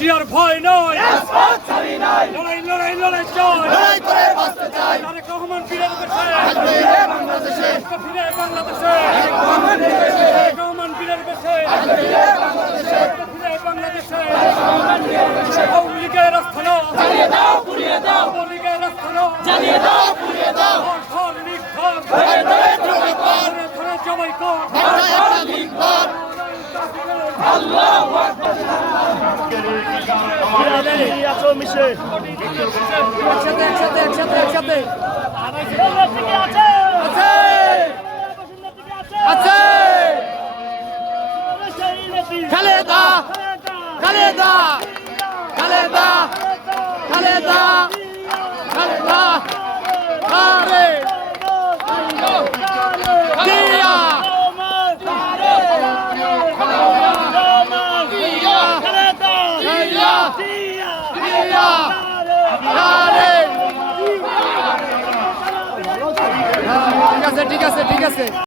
জিয়ার ভয় নয়, লড়াই লড়াই লড়াই জয়, তারেক রহমান ফিরে বাংলাদেশে, ফিরে বাংলাদেশে, তারেক রহমান ফিরে বাংলাদেশে, আওয়ামী লীগের আস্থানা জ্বালিয়ে দাও, পুড়িয়ে দাও, আওয়ামী লীগের আস্থানা জ্বালিয়ে দাও, পুড়িয়ে দাও, ধর লিখ ধর, ধরে ধরে জবাই কর, আল্লাহু আকবার। একসাথে খালেদা খালেদা খালেদা খালেদা খালেদা আরে জিয়া ঠিক আছে ঠিক আছে ঠিক আছে।